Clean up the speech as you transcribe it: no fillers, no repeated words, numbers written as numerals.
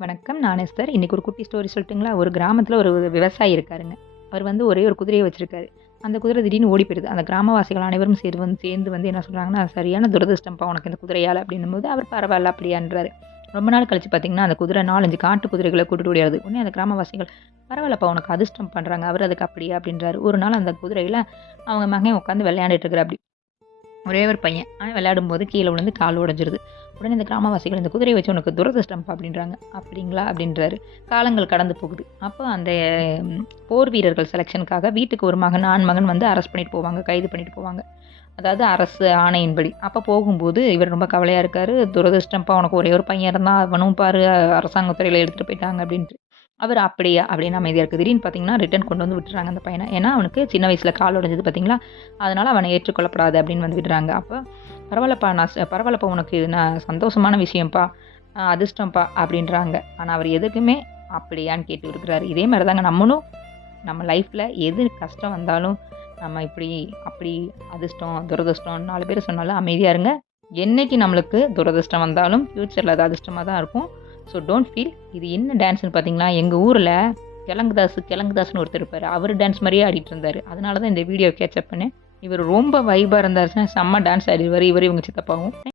வணக்கம். நான் எஸ்தர். இன்னைக்கு ஒரு குட்டி ஸ்டோரி சொல்லட்டுங்களா? ஒரு கிராமத்தில ஒரு விவசாயி இருக்காருங்க. அவர் வந்து ஒரே ஒரு குதிரைய வச்சிருக்காரு. அந்த குதிரை திடீர்னு ஓடி போயிடுது. அந்த கிராமவாசிகள் அனைவரும் சேர்ந்து என்ன சொல்றாங்கன்னா, "சரியான துரதிர்ஷ்டம்ப்பா உனக்கு இந்த குதிரையால" அப்படின்னும்போது, அவர் பரவால்ல அப்படியான்றாரு. ரொம்ப நாள் கழிச்சு பார்த்தீங்கன்னா, அந்த குதிரை 4, 5 காட்டு குதிரைகள கூட்டிட்டு ஓடியாருது. உடனே அந்த கிராமவாசிகள், "பரவால்லப்பா உனக்கு அதிர்ஷ்டம் பண்றாங்க." அவர் அதுக்கு அப்படியா அப்படின்றாரு. ஒரு நாள் அந்த குதிரையில அவங்க மகன் உட்காந்து விளையாண்டுட்டு இருக்கிறாப்படி. ஒரே ஒரு பையன். விளையாடும்போது கீழ விழுந்து கால் உடைஞ்சிருது. உடனே இந்த கிராமவாசிகள், "இந்த குதிரைய வச்சு உனக்கு துரதிர்ஷ்டம்ப்பா" அப்படின்றாங்க. "அப்படிங்களா?" அப்படின்றாரு. காலங்கள் கடந்து போகுது. அப்போ அந்த போர் வீரர்கள் செலக்ஷனுக்காக வீட்டுக்கு ஒரு மகன், ஆண் மகன் வந்து அரெஸ்ட் பண்ணிட்டு போவாங்க. கைது பண்ணிட்டு போவாங்க. அதாவது அரசு ஆணையின்படி. அப்ப போகும்போது இவர் ரொம்ப கவலையா இருக்காரு. "துரதிர்ஷ்டம்ப்பா உனக்கு ஒரே ஒரு பையன் இருந்தான். அவனும் பாரு அரசாங்க துறையில எடுத்துட்டு போயிட்டாங்க" அப்படின்ட்டு. அவரு "அப்படியா?" அப்படின்னு அமைதியா இருக்கு. திடீர்னு பார்த்தீங்கன்னா, ரிட்டர்ன் கொண்டு வந்து விட்டுறாங்க அந்த பையன. ஏன்னா, அவனுக்கு சின்ன வயசுல கால் உடைஞ்சது பார்த்தீங்களா? அதனால அவன ஏற்றுக்கொள்ளப்படாது அப்படின்னு வந்து விடுறாங்க. அப்ப "பரவால்லப்பா பரவால்லப்பா உனக்கு நான் சந்தோஷமான விஷயம்ப்பா. அதிர்ஷ்டம்ப்பா" அப்படின்றாங்க. ஆனா, அவர் எதுக்குமே அப்படியான்னு கேட்டு இருக்கிறாரு. இதே மாரி தாங்க நம்மளும் நம்ம லைஃப்ல எது கஷ்டம் வந்தாலும், நம்ம இப்படி, அப்படி அதிர்ஷ்டம், துரதிர்ஷ்டம் 4 பேர் சொன்னாலும் அமைதியா இருங்க. என்னைக்கு நம்மளுக்கு துரதிர்ஷ்டம் வந்தாலும் ஃப்யூச்சர்ல அது அதிர்ஷ்டமா தான் இருக்கும். So don't feel. இது என்ன டான்ஸ்ன்னு பார்த்தீங்களா, எங்க ஊர்ல கிழங்குதாஸ்ன்னு ஒருத்தர் இருப்பாரு. அவரு டான்ஸ் மாரியே ஆடிட்டு இருந்தாரு. அதனால தான் இந்த வீடியோ கேட்சப் பண்ணேன். இவரு ரொம்ப வைபா இருந்தாருச்சுன்னா செம்ம டான்ஸ் ஆடிருவாரு. இவரு இவங்க சித்தப்பாவும்.